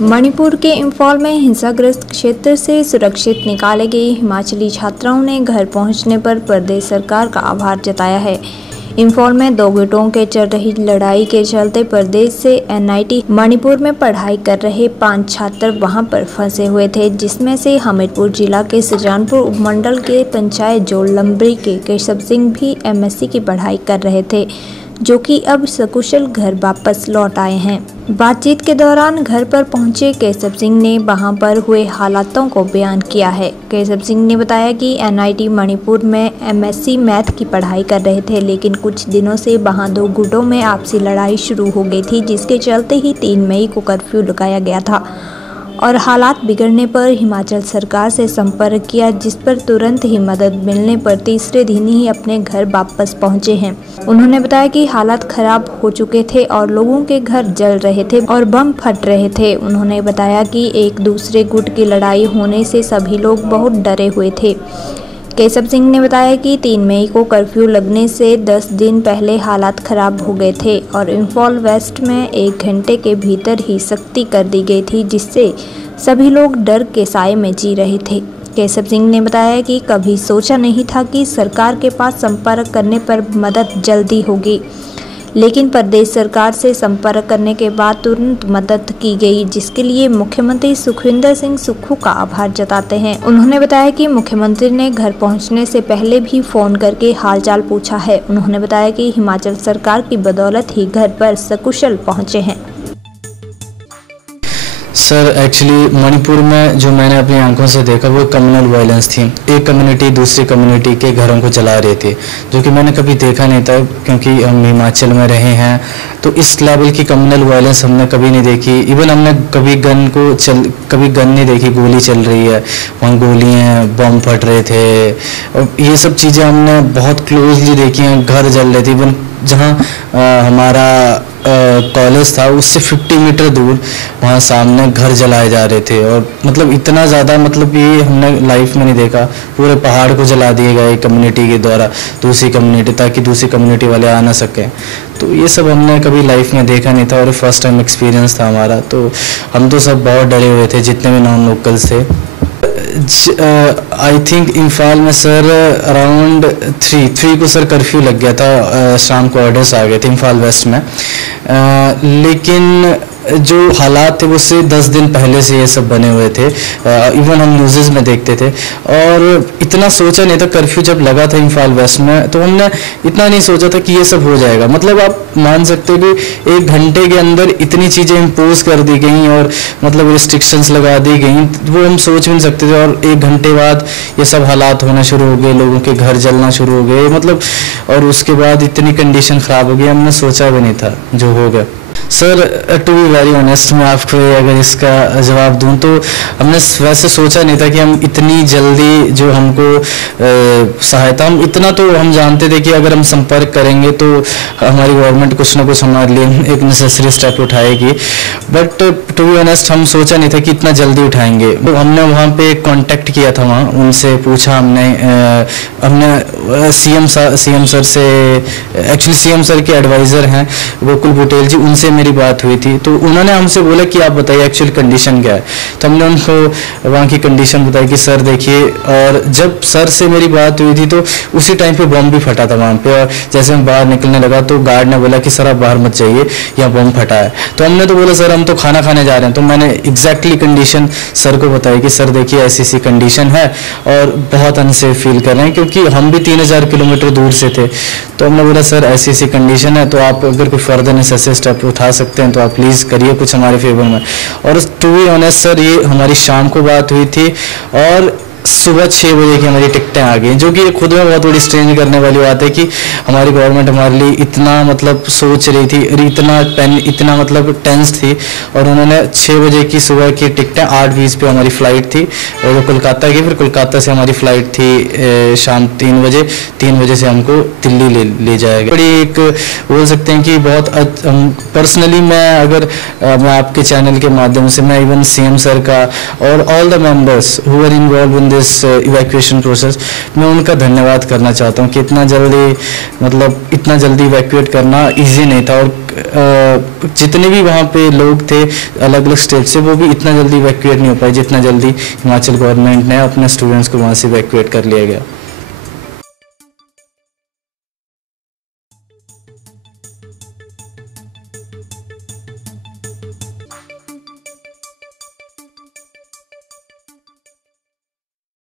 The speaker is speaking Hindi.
मणिपुर के इंफॉल में हिंसाग्रस्त क्षेत्र से सुरक्षित निकाले गए हिमाचली छात्राओं ने घर पहुंचने पर प्रदेश सरकार का आभार जताया है। इंफॉल में दो गुटों के चल रही लड़ाई के चलते प्रदेश से एनआईटी मणिपुर में पढ़ाई कर रहे 5 छात्र वहां पर फंसे हुए थे, जिसमें से हमीरपुर जिला के सुजानपुर उपमंडल के पंचायत जोलंबरी के केशव सिंह भी एमएससी की पढ़ाई कर रहे थे, जो कि अब सकुशल घर वापस लौट आए हैं। बातचीत के दौरान घर पर पहुंचे केशव सिंह ने वहां पर हुए हालातों को बयान किया है। केशव सिंह ने बताया कि एनआईटी मणिपुर में एमएससी मैथ की पढ़ाई कर रहे थे, लेकिन कुछ दिनों से वहां दो गुटों में आपसी लड़ाई शुरू हो गई थी, जिसके चलते ही 3 मई को कर्फ्यू लगाया गया था और हालात बिगड़ने पर हिमाचल सरकार से संपर्क किया, जिस पर तुरंत ही मदद मिलने पर तीसरे दिन ही अपने घर वापस पहुंचे हैं। उन्होंने बताया कि हालात खराब हो चुके थे और लोगों के घर जल रहे थे और बम फट रहे थे। उन्होंने बताया कि एक दूसरे गुट की लड़ाई होने से सभी लोग बहुत डरे हुए थे। केशव सिंह ने बताया कि 3 मई को कर्फ्यू लगने से 10 दिन पहले हालात खराब हो गए थे और इंफॉल वेस्ट में 1 घंटे के भीतर ही सख्ती कर दी गई थी, जिससे सभी लोग डर के साए में जी रहे थे। केशव सिंह ने बताया कि कभी सोचा नहीं था कि सरकार के पास संपर्क करने पर मदद जल्दी होगी, लेकिन प्रदेश सरकार से संपर्क करने के बाद तुरंत मदद की गई, जिसके लिए मुख्यमंत्री सुखविंदर सिंह सुक्खू का आभार जताते हैं। उन्होंने बताया कि मुख्यमंत्री ने घर पहुंचने से पहले भी फोन करके हालचाल पूछा है। उन्होंने बताया कि हिमाचल सरकार की बदौलत ही घर पर सकुशल पहुंचे हैं। सर एक्चुअली मणिपुर में जो मैंने अपनी आंखों से देखा वो कम्युनल वायलेंस थी। एक कम्युनिटी दूसरी कम्युनिटी के घरों को जला रही थी, जो कि मैंने कभी देखा नहीं था, क्योंकि हम हिमाचल में रहे हैं तो इस लेवल की कम्युनल वायलेंस हमने कभी नहीं देखी। इवन हमने कभी गन नहीं देखी, गोली चल रही है, वहाँ गोली हैं, बम फट रहे थे और ये सब चीज़ें हमने बहुत क्लोजली देखी हैं। घर जल रहे थे। इवन जहाँ हमारा कॉलेज था उससे 50 मीटर दूर वहाँ सामने घर जलाए जा रहे थे और मतलब इतना ज़्यादा, मतलब ये हमने लाइफ में नहीं देखा। पूरे पहाड़ को जला दिए गए कम्युनिटी के द्वारा दूसरी कम्युनिटी, ताकि दूसरी कम्युनिटी वाले आ ना सकें। तो ये सब हमने कभी लाइफ में देखा नहीं था और फर्स्ट टाइम एक्सपीरियंस था हमारा। तो हम तो सब बहुत डरे हुए थे, जितने भी नॉन लोकल्स थे। आई थिंक इम्फाल में सर अराउंड 3 को सर कर्फ्यू लग गया था, शाम को ऑर्डर्स आ गए थे इम्फाल वेस्ट में। लेकिन जो हालात थे वो से 10 दिन पहले से ये सब बने हुए थे। इवन हम न्यूज़ में देखते थे और इतना सोचा नहीं था। कर्फ्यू जब लगा था इम्फाल वेस्ट में तो हमने इतना नहीं सोचा था कि ये सब हो जाएगा। मतलब आप मान सकते हो कि 1 घंटे के अंदर इतनी चीज़ें इम्पोज कर दी गई और मतलब रिस्ट्रिक्शंस लगा दी गई, वो हम सोच भी नहीं सकते थे। और 1 घंटे बाद ये सब हालात होना शुरू हो गए, लोगों के घर जलना शुरू हो गए, मतलब और उसके बाद इतनी कंडीशन ख़राब हो गई, हमने सोचा भी नहीं था जो हो गया। Sir to be very honest, मैं आपको अगर इसका जवाब दूं तो हमने वैसे सोचा नहीं था कि हम इतनी जल्दी जो हमको सहायता, हम इतना तो हम जानते थे कि अगर हम संपर्क करेंगे तो हमारी गवर्नमेंट कुछ ना कुछ हमारे लिए एक नेसेसरी स्टेप उठाएगी। बट टू बी ऑनेस्ट हम सोचा नहीं था कि इतना जल्दी उठाएंगे। तो हमने वहाँ पे कांटेक्ट किया था, वहाँ उनसे पूछा हमने सीएम सर से, एक्चुअली सीएम सर के एडवाइज़र हैं गोकुल बुटेल जी, उनसे मेरी बात हुई थी। तो उन्होंने हमसे बोला कि आप बताइए एक्चुअल कंडीशन क्या है। तो हमने उनको वहाँ की कंडीशन बताई कि सर देखिए, और जब सर से मेरी बात हुई थी तो उसी टाइम पे बम भी फटा था वहाँ पे। और जैसे मैं बाहर निकलने लगा तो गार्ड ने बोला कि सर आप बाहर मत जाइए, यहाँ बम फटा है। तो हमने तो बोला सर हम तो खाना खाने जा रहे हैं। तो मैंने एग्जैक्टली कंडीशन सर को बताई कि सर देखिए ऐसी कंडीशन है और बहुत अनसेफ फील कर रहे हैं, क्योंकि हम भी 3000 किलोमीटर दूर से थे। तो हमने बोला सर ऐसी कंडीशन है, तो आप अगर कोई फर्दर नेसेसरी स्टेप उठा सकते हैं तो आप प्लीज़ करिए कुछ हमारे फेवर में। और टू बी ऑनेस्ट सर ये हमारी शाम को बात हुई थी और सुबह 6 बजे की हमारी टिकटें आ गई, जो कि खुद में बहुत बड़ी स्ट्रेंज करने वाली बात है कि हमारी गवर्नमेंट हमारे लिए इतना मतलब सोच रही थी और इतना मतलब टेंस थी। और उन्होंने 6 बजे की सुबह की टिकटें 8:20 पे हमारी फ़्लाइट थी और कोलकाता की, फिर कोलकाता से हमारी फ़्लाइट थी शाम 3 बजे से हमको दिल्ली ले जाएगा। बड़ी एक बोल सकते हैं कि बहुत पर्सनली मैं आपके चैनल के माध्यम से मैं इवन सीएम सर का और all the members who are involve in this evacuation process. मैं उनका धन्यवाद करना चाहता हूँ कि इतना जल्दी इवैक्यूएट करना इजी नहीं था, और जितने भी वहाँ पे लोग थे अलग अलग स्टेट से, वो भी इतना जल्दी इवैक्यूएट नहीं हो पाए जितना जल्दी हिमाचल गवर्नमेंट ने अपने स्टूडेंट्स को वहाँ से इवैक्यूएट कर लिया गया।